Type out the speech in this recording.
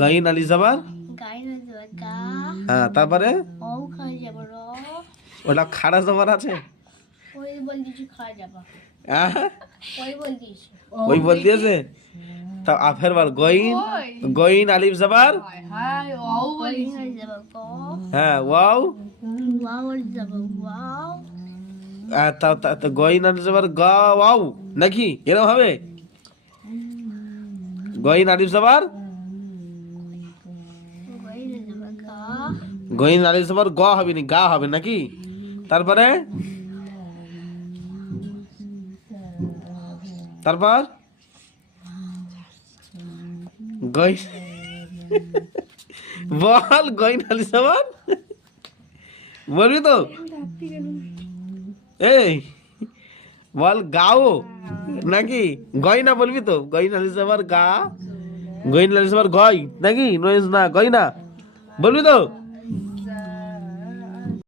গাইন আলিফ জবর হ্যাঁ, তারপরে ওটা খাড়া জবর আছে, ওই বল দিয়েছে। তা আফের বার গইন, গইন আলিফ জবর হ্যাঁ, ওয়াও গইন আলিফ জবর গা ওয়াও নাকি এরকম হবে? গইন আলিফ জবর গইন আলিফ জবর গ হবে না, গা হবে নাকি? তারপরে তারপর গইন বল, গইন আলিফ জবর বলবি তো? এই বল গাও নাকি গয়না বলবি তো? গইন আলিফ জবর গা, গইন আলিফ জবর গয় নাকি? না গয়না বলবি তো?